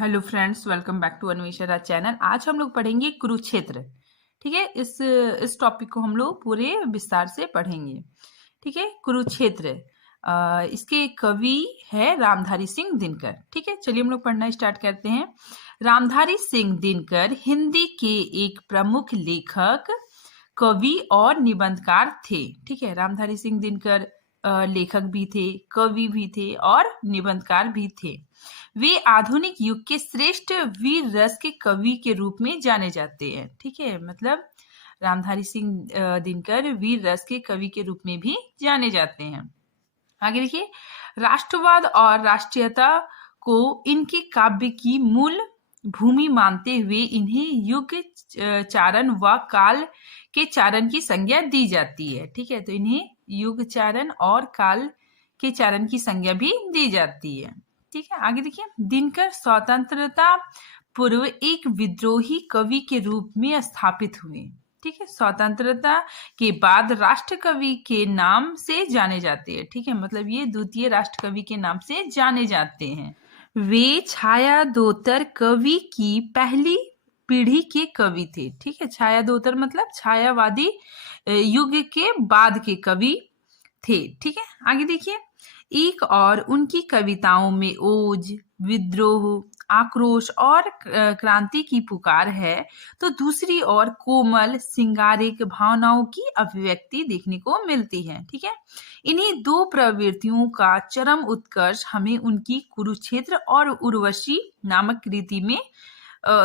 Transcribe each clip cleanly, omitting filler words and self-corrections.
Hello friends, welcome back to Anvesha channel. आज हम लोग पढ़ेंगे कुरुक्षेत्र। ठीक है, इस टॉपिक को हम लोग पूरे विस्तार से पढ़ेंगे। ठीक है, कुरुक्षेत्र। इसके कवि है रामधारी सिंह दिनकर। ठीक है, चलिए हम लोग पढ़ना स्टार्ट करते हैं। रामधारी सिंह दिनकर हिंदी के एक प्रमुख लेखक, कवि और निबंधकार थे। ठीक है, रामधारी सिंह दिनकर लेखक भी थे, कवि भी थे और निबंधकार भी थे। वे आधुनिक युग के श्रेष्ठ वीर रस के कवि के रूप में जाने जाते हैं। ठीक है, मतलब रामधारी सिंह दिनकर वीर रस के कवि के रूप में भी जाने जाते हैं। आगे देखिए, राष्ट्रवाद और राष्ट्रीयता को इनके काव्य की मूल भूमि मानते हुए इन्हें युग चारण व काल के चारण की संज्ञा दी जाती है। ठीक है, तो इन्हें युग चारण और काल के चारण की संज्ञा भी दी जाती है। ठीक है, आगे देखिए, दिनकर स्वतंत्रता पूर्व एक विद्रोही कवि के रूप में स्थापित हुए। ठीक है, स्वतंत्रता के बाद राष्ट्र कवि के नाम से जाने जाते हैं। ठीक है, मतलब ये द्वितीय राष्ट्र कवि के नाम से जाने जाते हैं। वे छायादोतर कवि की पहली पीढ़ी के कवि थे। ठीक है, छायादोतर मतलब छायावादी युग के बाद के कवि थे। ठीक है, आगे देखिए, एक और उनकी कविताओं में ओज, विद्रोह, आक्रोश और क्रांति की पुकार है, तो दूसरी ओर कोमल सिंगारिक भावनाओं की अभिव्यक्ति देखने को मिलती है। ठीक है, इन्हीं दो प्रवृत्तियों का चरम उत्कर्ष हमें उनकी कुरुक्षेत्र और उर्वशी नामक कृति में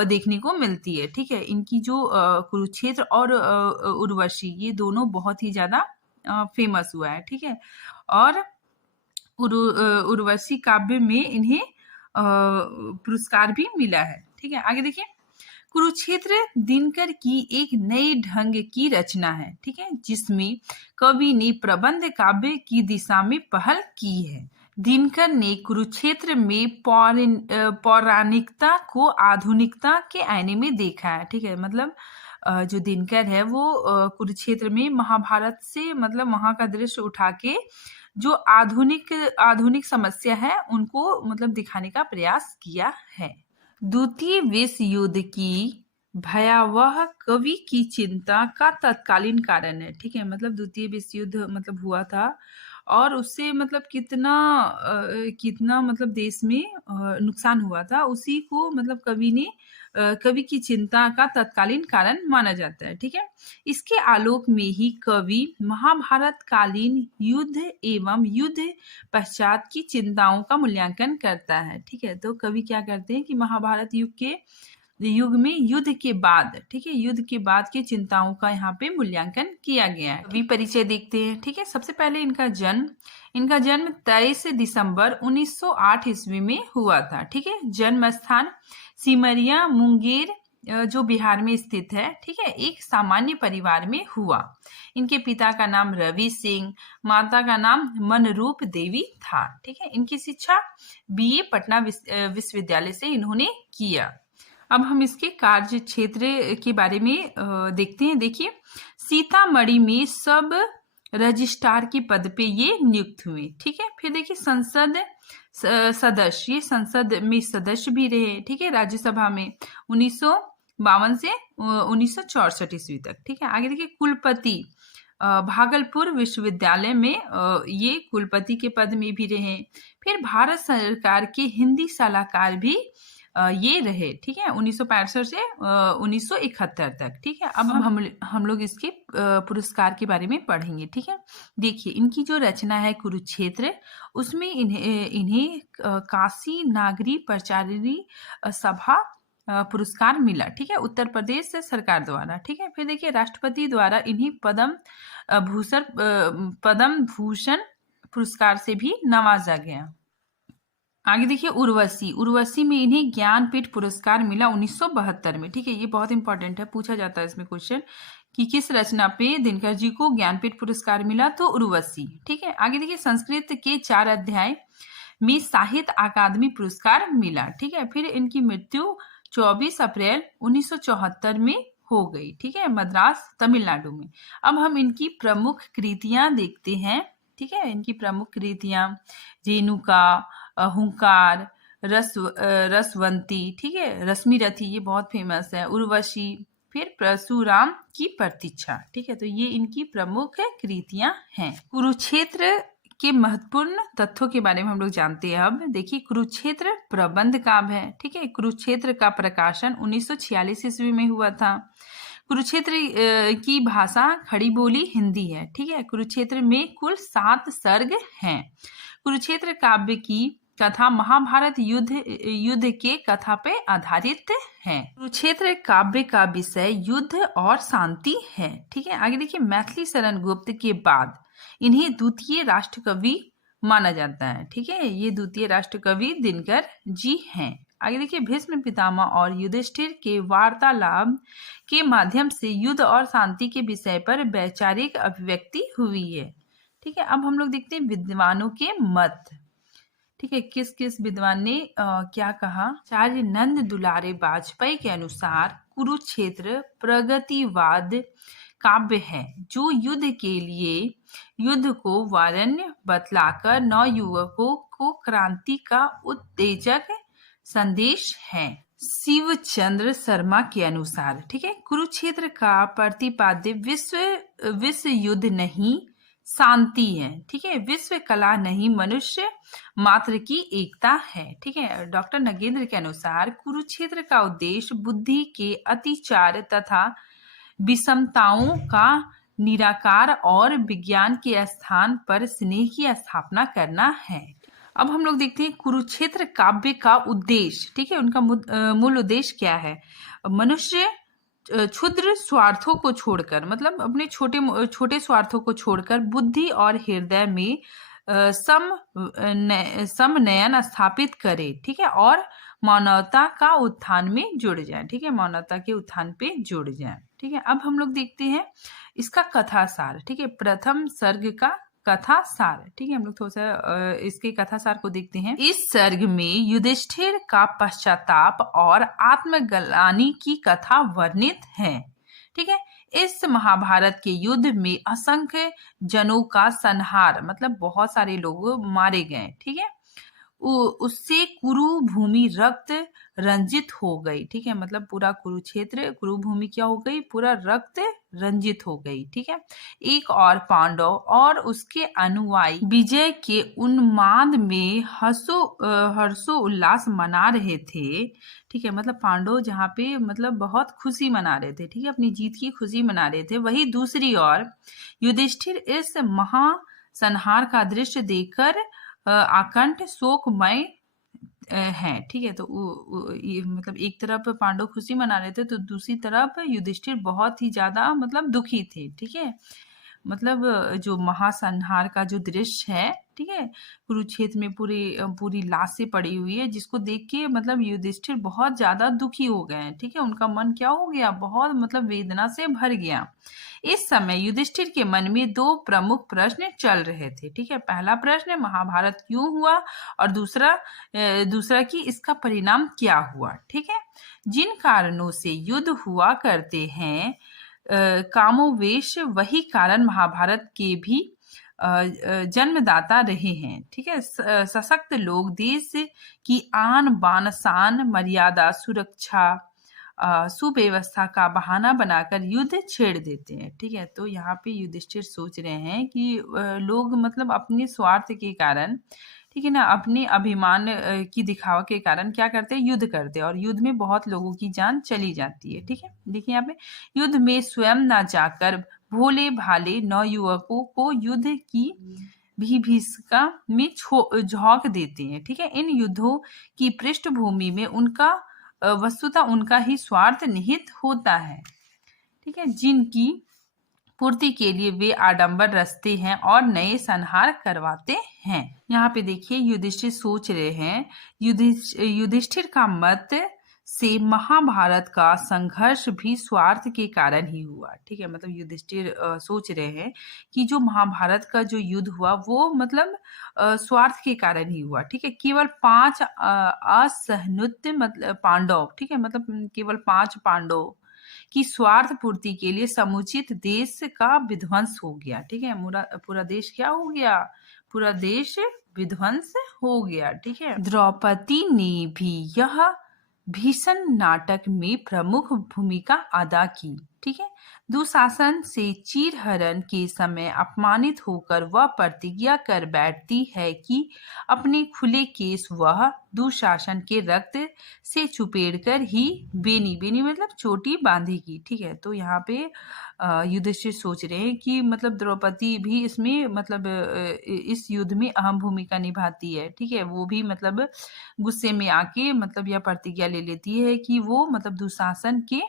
देखने को मिलती है। ठीक है, इनकी जो कुरुक्षेत्र और उर्वशी, ये दोनों बहुत ही ज्यादा फेमस हुआ है। ठीक है, और उर्वशी काव्य में इन्हें पुरस्कार भी मिला है। ठीक है, आगे देखिए, कुरुक्षेत्र दिनकर की एक नए ढंग की रचना है। ठीक है, जिसमें कवि ने प्रबंध काव्य की दिशा में पहल की है। दिनकर ने कुरुक्षेत्र में पौराणिकता को आधुनिकता के आईने में देखा है। ठीक है, मतलब जो दिनकर है वो कुरुक्षेत्र में महाभारत से, मतलब वहां का दृश्य उठा के जो आधुनिक समस्या है उनको मतलब दिखाने का प्रयास किया है। द्वितीय विश्व युद्ध की भयावह कवि की चिंता का तत्कालीन कारण है। ठीक है, मतलब द्वितीय विश्व युद्ध मतलब हुआ था और उससे मतलब कितना मतलब देश में नुकसान हुआ था, उसी को मतलब कवि की चिंता का तत्कालीन कारण माना जाता है। ठीक है, इसके आलोक में ही कवि महाभारत कालीन युद्ध एवं युद्ध पश्चात की चिंताओं का मूल्यांकन करता है। ठीक है, तो कवि क्या करते हैं कि महाभारत युग में युद्ध के बाद, ठीक है, युद्ध के बाद की चिंताओं का यहाँ पे मूल्यांकन किया गया है। कवि परिचय देखते हैं। ठीक है, सबसे पहले इनका जन्म 23 दिसंबर 1908 ईस्वी में हुआ था। ठीक है, जन्म स्थान सिमरिया मुंगेर जो बिहार में स्थित है। ठीक है, एक सामान्य परिवार में हुआ। इनके पिता का नाम रवि सिंह, माता का नाम मनरूप देवी था। ठीक है, इनकी शिक्षा बीए पटना विश्वविद्यालय से इन्होंने किया। अब हम इसके कार्य क्षेत्र के बारे में देखते हैं। देखिए, सीतामढ़ी में सब रजिस्ट्रार के पद पे ये नियुक्त हुए। ठीक है, फिर देखिए, संसद सदस्य, ये संसद में सदस्य भी रहे। ठीक है, राज्यसभा में 1952 से 1964 ईस्वी तक। ठीक है, आगे देखिए, कुलपति भागलपुर विश्वविद्यालय में ये कुलपति के पद में भी रहे। फिर भारत सरकार के हिंदी सलाहकार भी ये रहे। ठीक है, 1965 से 1971 तक। ठीक है, अब हम लोग इसके पुरस्कार के बारे में पढ़ेंगे। ठीक है, देखिए, इनकी जो रचना है कुरुक्षेत्र, उसमें इन्हें काशी नागरी प्रचारिणी सभा पुरस्कार मिला। ठीक है, उत्तर प्रदेश सरकार द्वारा। ठीक है, फिर देखिए, राष्ट्रपति द्वारा इन्हें पद्म भूषण पुरस्कार से भी नवाजा गया। आगे देखिए, उर्वशी में इन्हें ज्ञानपीठ पुरस्कार मिला 1972 में। ठीक है, ये बहुत इंपॉर्टेंट है, पूछा जाता है इसमें क्वेश्चन कि किस रचना पे दिनकर जी को ज्ञानपीठ पुरस्कार मिला, तो उर्वशी। ठीक है, आगे देखिए, संस्कृत के 4 अध्याय में साहित्य अकादमी पुरस्कार मिला। ठीक है, फिर इनकी मृत्यु 24 अप्रैल 1974 में हो गई। ठीक है, मद्रास तमिलनाडु में। अब हम इनकी प्रमुख कृतियां देखते हैं। ठीक है, इनकी प्रमुख कृतियां रेणुका, हुंकार, रसवंती, ठीक है, रश्मिरथी, ये बहुत फेमस है, उर्वशी, फिर परशुराम की प्रतीक्षा, ठीक है। तो ये इनकी प्रमुख कृतियां हैं। कुरुक्षेत्र के महत्वपूर्ण तथ्यों के बारे में हम लोग जानते हैं। अब देखिए, कुरुक्षेत्र प्रबंध काव्य है, ठीक है। कुरुक्षेत्र का प्रकाशन 1946 ईस्वी में हुआ था। कुरुक्षेत्र की भाषा खड़ी बोली हिंदी है, ठीक है। कुरुक्षेत्र में कुल 7 सर्ग हैं। कुरुक्षेत्र काव्य की कथा महाभारत युद्ध के कथा पे आधारित है। कुरुक्षेत्र काव्य का विषय युद्ध और शांति है, ठीक है। आगे देखिए, मैथिली शरण गुप्त के बाद इन्हें द्वितीय राष्ट्रकवि माना जाता है, ठीक है। ये द्वितीय राष्ट्रकवि दिनकर जी हैं। आगे देखिए, भीष्म पितामह और युधिष्ठिर के वार्तालाप के माध्यम से युद्ध और शांति के विषय पर वैचारिक अभिव्यक्ति हुई है, ठीक है। अब हम लोग देखते हैं विद्वानों के मत, ठीक है। किस किस विद्वान ने क्या कहा। आचार्य नंद दुलारे वाजपेयी के अनुसार कुरुक्षेत्र प्रगतिवाद काव्य है, जो युद्ध के लिए युद्ध को वारण्य बतलाकर नवयुवकों को क्रांति का उत्तेजक संदेश है। शिवचंद्र शर्मा के अनुसार, ठीक है, कुरुक्षेत्र का प्रतिपाद्य विश्व युद्ध नहीं शांति है, ठीक है। विश्व कला नहीं मनुष्य मात्र की एकता है, ठीक है। डॉक्टर नगेंद्र के अनुसार कुरुक्षेत्र का उद्देश्य बुद्धि के अतिचार तथा विषमताओं का निराकार और विज्ञान के स्थान पर स्नेह की स्थापना करना है। अब हम लोग देखते हैं कुरुक्षेत्र काव्य का उद्देश्य, ठीक है। उनका मूल उद्देश्य क्या है। मनुष्य क्षुद्र स्वार्थों को छोड़कर, मतलब अपने छोटे छोटे स्वार्थों को छोड़कर बुद्धि और हृदय में समनयन स्थापित करे, ठीक है, और मानवता का उत्थान में जुड़ जाए, ठीक है, मानवता के उत्थान पे जुड़ जाए, ठीक है। अब हम लोग देखते हैं इसका कथा सार, ठीक है। प्रथम सर्ग का कथा सार, ठीक है। हम लोग थोड़ा सा इसके कथा सार को देखते हैं। इस सर्ग में युधिष्ठिर का पश्चाताप और आत्मग्लानि की कथा वर्णित है, ठीक है। इस महाभारत के युद्ध में असंख्य जनों का संहार, मतलब बहुत सारे लोग मारे गए, ठीक है। उससे कुरु भूमि रक्त रंजित हो गई, ठीक है। मतलब पूरा कुरुक्षेत्र कुरु भूमि क्या हो गई, पूरा रक्त रंजित हो गई, ठीक है। एक और पांडव और उसके अनुयायी विजय के उन्माद में हर्षो उल्लास मना रहे थे, ठीक है। मतलब पांडव जहाँ पे मतलब बहुत खुशी मना रहे थे, ठीक है, अपनी जीत की खुशी मना रहे थे। वही दूसरी ओर युधिष्ठिर इस महासंहार का दृश्य देखकर आकंठ शोकमय है, ठीक है। तो मतलब एक तरफ पांडव खुशी मना रहे थे तो दूसरी तरफ युधिष्ठिर बहुत ही ज्यादा मतलब दुखी थे, ठीक है। मतलब जो महासंहार का जो दृश्य है, ठीक है, कुरुक्षेत्र में पूरी लाशें पड़ी हुई है, जिसको देख के मतलब युधिष्ठिर बहुत ज्यादा दुखी हो गए, ठीक है। उनका मन क्या हो गया, बहुत मतलब वेदना से भर गया। इस समय युधिष्ठिर के मन में 2 प्रमुख प्रश्न चल रहे थे, ठीक है। पहला प्रश्न महाभारत क्यों हुआ और दूसरा कि इसका परिणाम क्या हुआ, ठीक है। जिन कारणों से युद्ध हुआ करते हैं कामोवेश, वही कारण महाभारत के भी जन्मदाता रहे हैं, ठीक है। सशक्त लोग देश की आन बान शान मर्यादा सुरक्षा सुव्यवस्था का बहाना बनाकर युद्ध छेड़ देते हैं, ठीक है। तो यहाँ पे युधिष्ठिर सोच रहे हैं कि लोग मतलब अपने स्वार्थ के कारण, ठीक है ना, अपने अभिमान की दिखावा के कारण क्या करते हैं, युद्ध करते हैं और युद्ध में बहुत लोगों की जान चली जाती है, ठीक है। देखिए यहाँ पे युद्ध में स्वयं ना जाकर भोले भाले नवयुवकों को युद्ध की भीभीषिका में झोंक देते हैं, ठीक है। इन युद्धों की पृष्ठभूमि में उनका वस्तुतः उनका ही स्वार्थ निहित होता है, ठीक है, जिनकी पूर्ति के लिए वे आडंबर रचते हैं और नए संहार करवाते हैं। यहाँ पे देखिए युधिष्ठिर सोच रहे हैं, युधिष्ठिर का मत से महाभारत का संघर्ष भी स्वार्थ के कारण ही हुआ, ठीक है। मतलब युधिष्ठिर सोच रहे हैं कि जो महाभारत का जो युद्ध हुआ वो मतलब स्वार्थ के कारण ही हुआ, ठीक है। केवल 5 असहनुत मतलब पांडव, ठीक है, मतलब केवल 5 पांडव की स्वार्थ पूर्ति के लिए समुचित देश का विध्वंस हो गया, ठीक है। पूरा देश क्या हो गया, पूरा देश विध्वंस हो गया। ठीक है, द्रौपदी ने भी यह भीषण नाटक में प्रमुख भूमिका अदा की। ठीक है, दुशासन से चीरहरण के समय अपमानित होकर वह प्रतिज्ञा कर बैठती है कि अपने खुले केस वह दुशासन के रक्त से चुपेड़कर ही बेनी बेनी मतलब चोटी बांधेगी। ठीक है, तो यहाँ पे युधिष्ठिर सोच रहे हैं कि मतलब द्रौपदी भी इसमें मतलब इस युद्ध में अहम भूमिका निभाती है। ठीक है, वो भी मतलब गुस्से में आके मतलब यह प्रतिज्ञा ले लेती है कि वो मतलब दुशासन के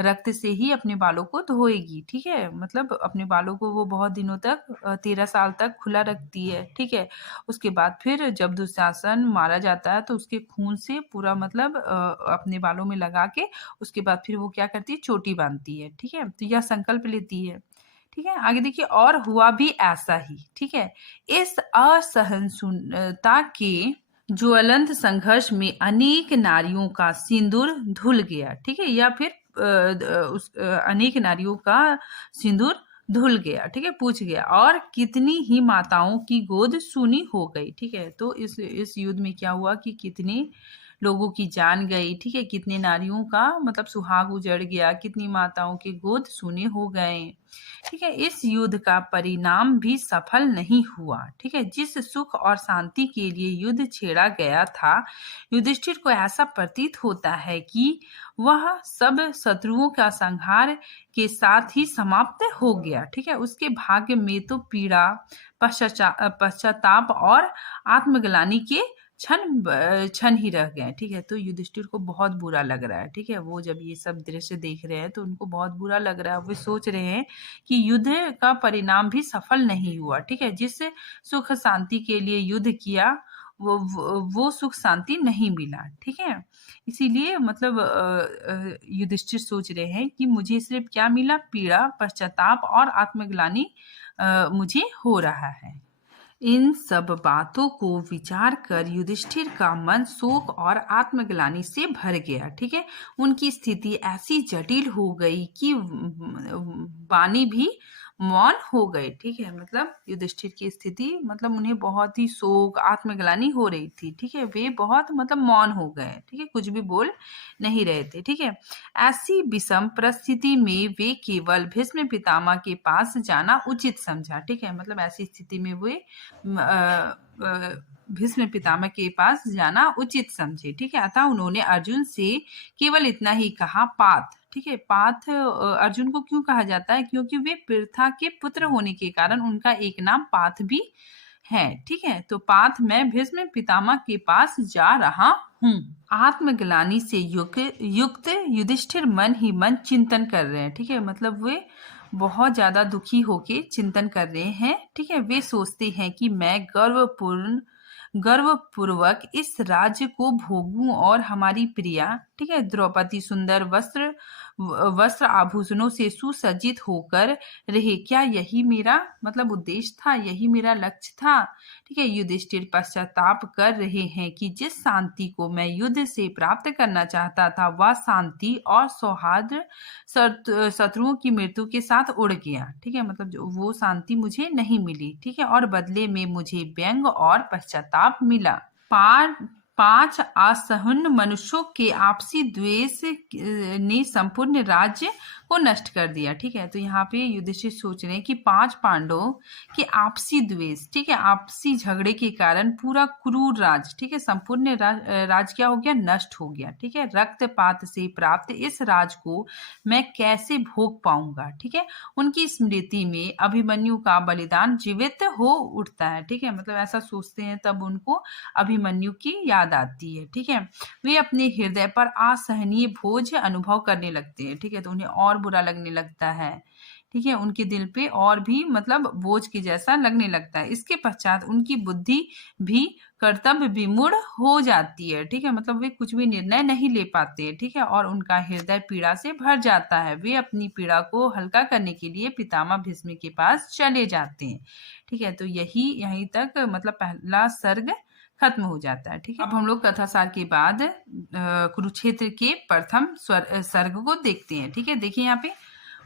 रक्त से ही अपने बालों को धोएगी। ठीक है, मतलब अपने बालों को वो बहुत दिनों तक 13 साल तक खुला रखती है। ठीक है, उसके बाद फिर जब दुशासन मारा जाता है तो उसके खून से पूरा मतलब अपने बालों में लगा के उसके बाद फिर वो क्या करती है, चोटी बांधती है। ठीक है, तो यह संकल्प लेती है। ठीक है, आगे देखिए, और हुआ भी ऐसा ही। ठीक है, इस असहिष्णुता के ज्वलंत संघर्ष में अनेक नारियों का सिंदूर धुल गया। ठीक है, या फिर अनेक नारियों का सिंदूर धुल गया। ठीक है, पूछ गया, और कितनी ही माताओं की गोद सूनी हो गई। ठीक है, तो इस युद्ध में क्या हुआ कि कितने लोगों की जान गई। ठीक है, कितने नारियों का मतलब सुहाग उजड़ गया, कितनी माताओं के गोद सूने हो गए। ठीक है, इस युद्ध का परिणाम भी सफल नहीं हुआ। ठीक है, जिस सुख और शांति के लिए युद्ध छेड़ा गया था, युधिष्ठिर को ऐसा प्रतीत होता है कि वह सब शत्रुओं का संहार के साथ ही समाप्त हो गया। ठीक है, उसके भाग्य में तो पीड़ा, पश्चाताप और आत्मग्लानि के क्षण ही रह गए। ठीक है, तो युधिष्ठिर को बहुत बुरा लग रहा है। ठीक है, वो जब ये सब दृश्य देख रहे हैं तो उनको बहुत बुरा लग रहा है। वे सोच रहे हैं कि युद्ध का परिणाम भी सफल नहीं हुआ। ठीक है, जिस सुख शांति के लिए युद्ध किया वो सुख शांति नहीं मिला। ठीक है, इसीलिए मतलब युधिष्ठिर सोच रहे हैं कि मुझे सिर्फ क्या मिला, पीड़ा, पश्चाताप और आत्मग्लानि मुझे हो रहा है। इन सब बातों को विचार कर युधिष्ठिर का मन शोक और आत्मग्लानि से भर गया। ठीक है, उनकी स्थिति ऐसी जटिल हो गई कि वाणी भी मौन हो गए। ठीक है, मतलब युधिष्ठिर की स्थिति मतलब उन्हें बहुत ही शोक, आत्मग्लानि हो रही थी। ठीक है, वे बहुत मतलब मौन हो गए। ठीक है, कुछ भी बोल नहीं रहे थे। ठीक है, ऐसी विषम परिस्थिति में वे केवल भीष्म पितामह के पास जाना उचित समझा। ठीक है, मतलब ऐसी स्थिति में वे भीष्म पितामह के पास जाना उचित समझे। ठीक है, अतः उन्होंने अर्जुन से केवल इतना ही कहा, पार्थ। ठीक है, पार्थ अर्जुन को क्यों कहा जाता है, क्योंकि वे पृथा के पुत्र होने के कारण उनका एक नाम पार्थ भी है। ठीक है, तो पार्थ, मैं भीष्म पितामह के पास जा रहा हूँ। आत्मग्लानि से युक्त युधिष्ठिर मन ही मन चिंतन कर रहे हैं। ठीक है, मतलब वे बहुत ज्यादा दुखी होके चिंतन कर रहे हैं। ठीक है, वे सोचते हैं कि मैं गर्वपूर्वक इस राज्य को भोगूं और हमारी प्रिया, ठीक है, द्रौपदी सुंदर वस्त्र आभूषणों से सुसज्जित होकर रहे। क्या यही मेरा मतलब उद्देश्य था, यही मेरा लक्ष्य था? ठीक है, युधिष्ठिर पश्चाताप कर रहे हैं कि जिस शांति को मैं युद्ध से प्राप्त करना चाहता था, वह शांति और सौहार्द शत्रुओं की मृत्यु के साथ उड़ गया। ठीक है, मतलब वो शांति मुझे नहीं मिली। ठीक है, और बदले में मुझे व्यंग और पश्चाताप मिला। 5 असहिष्णु मनुष्यों के आपसी द्वेष ने संपूर्ण राज्य को नष्ट कर दिया। ठीक है, तो यहाँ पे युधिष्ठिर सोच रहे हैं कि 5 पांडवों के आपसी द्वेष, ठीक है, आपसी झगड़े के कारण पूरा क्रूर राज, ठीक है, संपूर्ण राज क्या हो गया, नष्ट हो गया। ठीक है, रक्तपात से प्राप्त इस राज को मैं कैसे भोग पाऊंगा? ठीक है, उनकी स्मृति में अभिमन्यु का बलिदान जीवित हो उठता है। ठीक है, मतलब ऐसा सोचते हैं, तब उनको अभिमन्यु की याद आती है। ठीक है, वे अपने हृदय पर असहनीय बोझ अनुभव करने लगते हैं। ठीक है, तो उन्हें और बुरा लगने लगता है। ठीक है, उनके दिल पे और भी मतलब बोझ के जैसा लगने लगता है। इसके पश्चात उनकी बुद्धि भी कर्तव्य विमूढ़ हो जाती है। ठीक है, मतलब वे कुछ भी निर्णय नहीं ले पाते। ठीक है, और उनका हृदय पीड़ा से भर जाता है। वे अपनी पीड़ा को हल्का करने के लिए पितामह भीष्म के पास चले जाते हैं। ठीक है, तो यहीं तक मतलब पहला सर्ग खत्म हो जाता है। ठीक है, अब हम लोग कथासार के बाद कुरुक्षेत्र के प्रथम सर्ग को देखते हैं। ठीक है, देखिए यहाँ पे,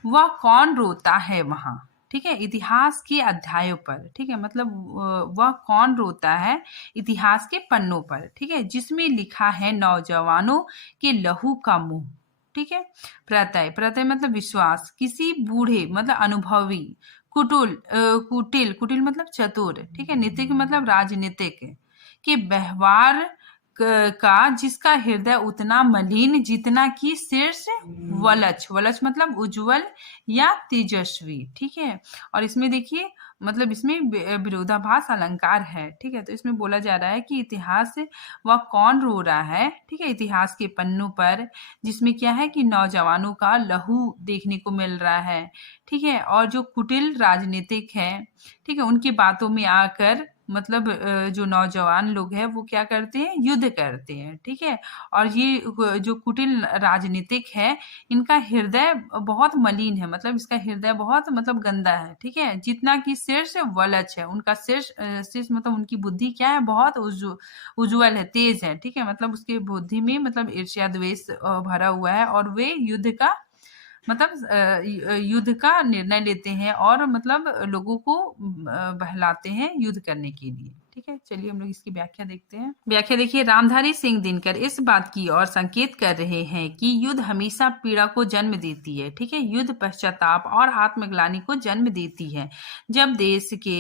वह कौन रोता है वहां, ठीक है, इतिहास के अध्यायों पर, ठीक है, मतलब वह कौन रोता है इतिहास के पन्नों पर, ठीक है, जिसमें लिखा है नौजवानों के लहू का मुंह, ठीक है। प्रत्यय, प्रत्यय मतलब विश्वास, किसी बूढ़े मतलब अनुभवी, कुटिल, कुटिल मतलब चतुर, ठीक है, नीतिक मतलब राजनीतिक के व्यवहार का जिसका हृदय उतना मलिन जितना कि शीर्ष वलच, वलच मतलब उज्जवल या तेजस्वी, ठीक है। और इसमें देखिए मतलब इसमें विरोधाभास अलंकार है, ठीक है। तो इसमें बोला जा रहा है कि इतिहास वह कौन रो रहा है, ठीक है, इतिहास के पन्नों पर, जिसमें क्या है कि नौजवानों का लहू देखने को मिल रहा है, ठीक है, और जो कुटिल राजनीतिक है, ठीक है, उनकी बातों में आकर मतलब जो नौजवान लोग हैं वो क्या करते हैं, युद्ध करते हैं, ठीक है। और ये जो कुटिल राजनीतिक है, इनका हृदय बहुत मलिन है, मतलब इसका हृदय बहुत मतलब गंदा है, ठीक है, जितना कि शीर्ष वलच है, उनका शीर्ष मतलब उनकी बुद्धि क्या है, बहुत उज्ज्वल है, तेज है, ठीक है, मतलब उसके बुद्धि में मतलब ईर्ष्या द्वेष भरा हुआ है, और वे युद्ध का मतलब युद्ध का निर्णय लेते हैं और मतलब लोगों को बहलाते हैं युद्ध करने के लिए, ठीक है। चलिए हम लोग इसकी व्याख्या देखते हैं। व्याख्या देखिए, रामधारी सिंह दिनकर इस बात की ओर संकेत कर रहे हैं कि युद्ध हमेशा पीड़ा को जन्म देती है, ठीक है, युद्ध पश्चाताप और आत्मग्लानि को जन्म देती है। जब देश के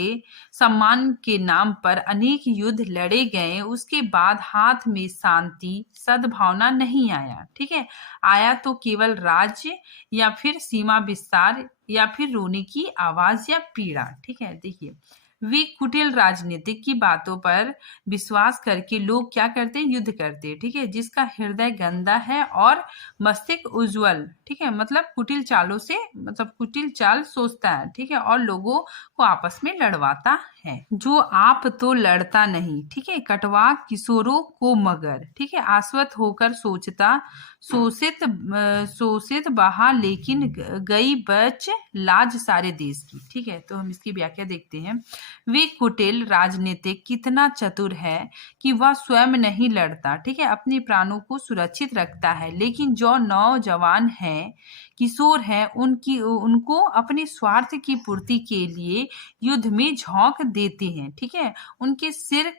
सम्मान के नाम पर अनेक युद्ध लड़े गए, उसके बाद हाथ में शांति सद्भावना नहीं आया, ठीक है, आया तो केवल राज्य या फिर सीमा विस्तार या फिर रोने की आवाज या पीड़ा, ठीक है। देखिए, वे कुटिल राजनीतिक की बातों पर विश्वास करके लोग क्या करते हैं, युद्ध करते हैं, ठीक है, जिसका हृदय गंदा है और मस्तिष्क उज्जवल, ठीक है, मतलब कुटिल चालों से मतलब कुटिल चाल सोचता है, ठीक है, और लोगों को आपस में लड़वाता है। जो आप तो लड़ता नहीं, ठीक है, कटवा किशोरों को मगर, ठीक है, आश्वत होकर सोचता, शोषित बहा लेकिन गई बच लाज सारे देश की, ठीक है। तो हम इसकी व्याख्या देखते हैं। वे कुटिल राजनीतिक कितना चतुर है कि वह स्वयं नहीं लड़ता, ठीक है, अपने प्राणों को सुरक्षित रखता है, लेकिन जो नौजवान है, किशोर है, उनको अपने स्वार्थ की पूर्ति के लिए युद्ध में झोंक देते हैं, ठीक है, उनके सिर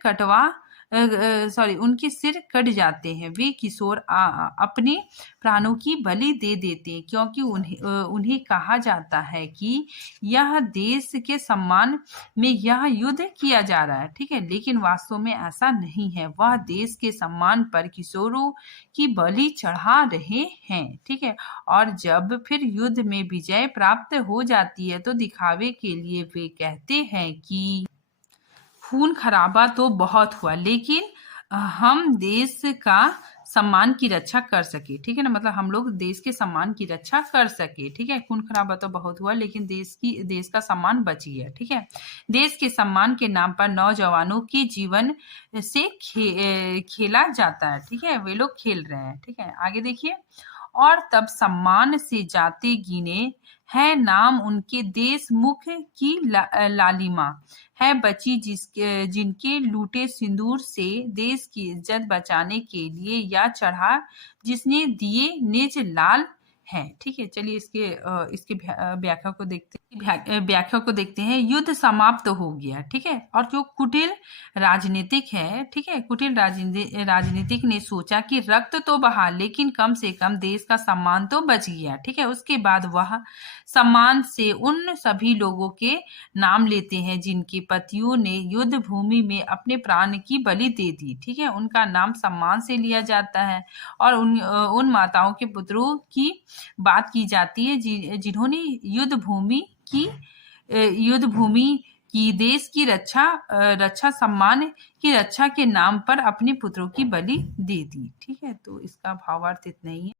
उनके सिर कट जाते हैं। वे किशोर अपने प्राणों की बलि दे देते हैं, क्योंकि उन्हें कहा जाता है कि यह देश के सम्मान में यह युद्ध किया जा रहा है, ठीक है, लेकिन वास्तव में ऐसा नहीं है, वह देश के सम्मान पर किशोरों की बलि चढ़ा रहे हैं, ठीक है। और जब फिर युद्ध में विजय प्राप्त हो जाती है तो दिखावे के लिए वे कहते हैं कि खून खराबा तो बहुत हुआ, लेकिन हम देश का सम्मान की रक्षा कर सके, ठीक है ना, मतलब हम लोग देश के सम्मान की रक्षा कर सके, ठीक है, खून खराबा तो बहुत हुआ लेकिन देश का सम्मान बच गया, ठीक है। देश के सम्मान के नाम पर नौजवानों के जीवन से खेला जाता है, ठीक है, वे लोग खेल रहे हैं, ठीक है। आगे देखिए, और तब सम्मान से जाते गिने है नाम उनके देश मुख की लालिमा है बची, जिनके लूटे सिंदूर से देश की इज्जत बचाने के लिए या चढ़ा जिसने दिए निज लाल है, ठीक है। चलिए इसके व्याख्या को देखते हैं। युद्ध समाप्त हो गया, ठीक है, और जो कुटिल राजनीतिक है, ठीक है, कुटिल राजनीतिक ने सोचा कि रक्त तो बहा लेकिन कम से कम देश का सम्मान तो बच गया, ठीक है। उसके बाद वह सम्मान से उन सभी लोगों के नाम लेते हैं जिनके पतियों ने युद्ध भूमि में अपने प्राण की बलि दे दी, ठीक है, उनका नाम सम्मान से लिया जाता है। और उन माताओं के पुत्रों की बात की जाती है जिन्होंने युद्ध भूमि की देश की रक्षा सम्मान की रक्षा के नाम पर अपने पुत्रों की बलि दे दी, ठीक है। तो इसका भावार्थ इतना ही है।